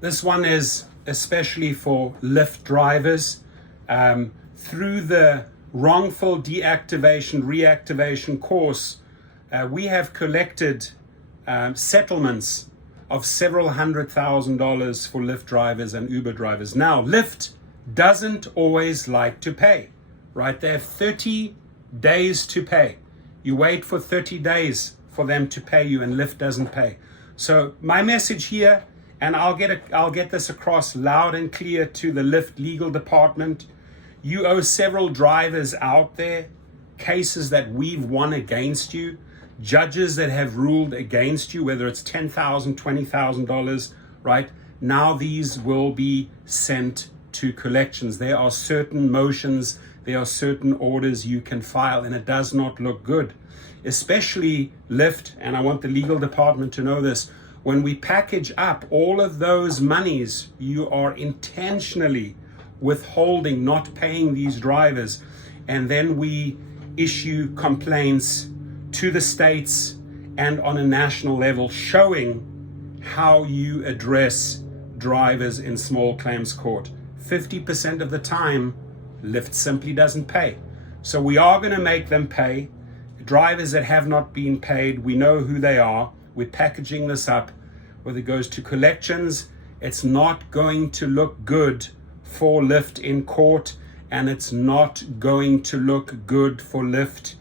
This one is especially for Lyft drivers. Through the wrongful deactivation, reactivation course, we have collected settlements of several $100,000s for Lyft drivers and Uber drivers. Now, Lyft doesn't always like to pay, right? They have 30 days to pay. You wait for 30 days for them to pay you, and Lyft doesn't pay. So my message here, and I'll get this across loud and clear to the Lyft legal department. You owe several drivers out there cases that we've won against you, judges that have ruled against you, whether it's $10,000, $20,000, right? Now these will be sent to collections. There are certain motions, there are certain orders you can file, and it does not look good. Especially Lyft, and I want the legal department to know this, when we package up all of those monies, you are intentionally withholding, not paying these drivers, and then we issue complaints to the states and on a national level showing how you address drivers in small claims court. 50% of the time, Lyft simply doesn't pay. So we are going to make them pay. Drivers that have not been paid, we know who they are. We're packaging this up. Whether it goes to collections, it's not going to look good for Lyft in court, and it's not going to look good for Lyft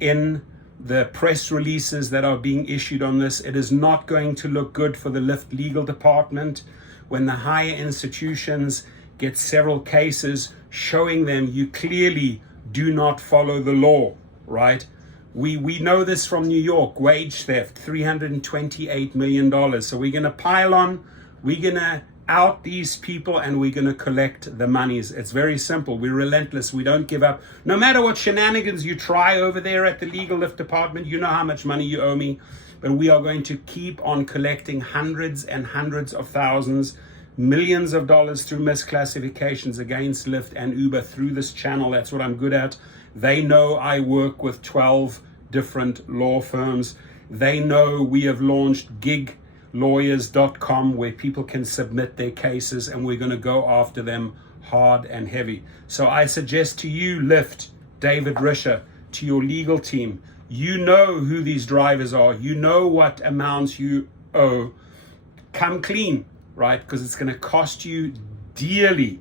in the press releases that are being issued on this. It is not going to look good for the Lyft legal department when the higher institutions get several cases showing them you clearly do not follow the law, right? We know this from New York, wage theft, $328 million. So we're going to pile on, we're going to out these people, and we're going to collect the monies. It's very simple. We're relentless. We don't give up. No matter what shenanigans you try over there at the legal Lyft department, you know how much money you owe me, but we are going to keep on collecting hundreds and hundreds of thousands, millions of dollars through misclassifications against Lyft and Uber through this channel. That's what I'm good at. They know I work with 12 different law firms. They know we have launched giglawyers.com where people can submit their cases, and we're going to go after them hard and heavy. So I suggest to you, Lyft, David Risher, to your legal team, you know who these drivers are. You know what amounts you owe. Come clean, right? Because it's going to cost you dearly.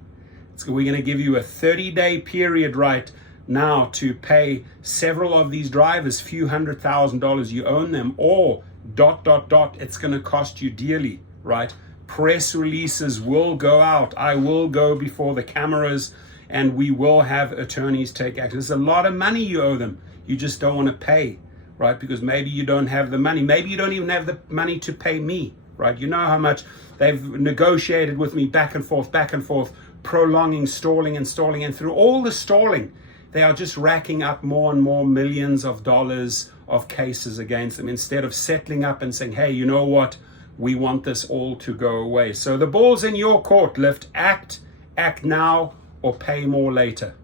We're going to give you a 30-day period right now to pay several of these drivers few $100,000 you own them, or ... it's going to cost you dearly, right? Press releases will go out. I will go before the cameras, and we will have attorneys take action. There's a lot of money you owe them. You just don't want to pay, right? Because maybe you don't have the money. Maybe you don't even have the money to pay me, right? You know how much they've negotiated with me back and forth, prolonging, stalling, and through all the stalling, they are just racking up more and more millions of dollars of cases against them instead of settling up and saying, hey, you know what? We want this all to go away. So the ball's in your court, Lyft. Act now, or pay more later.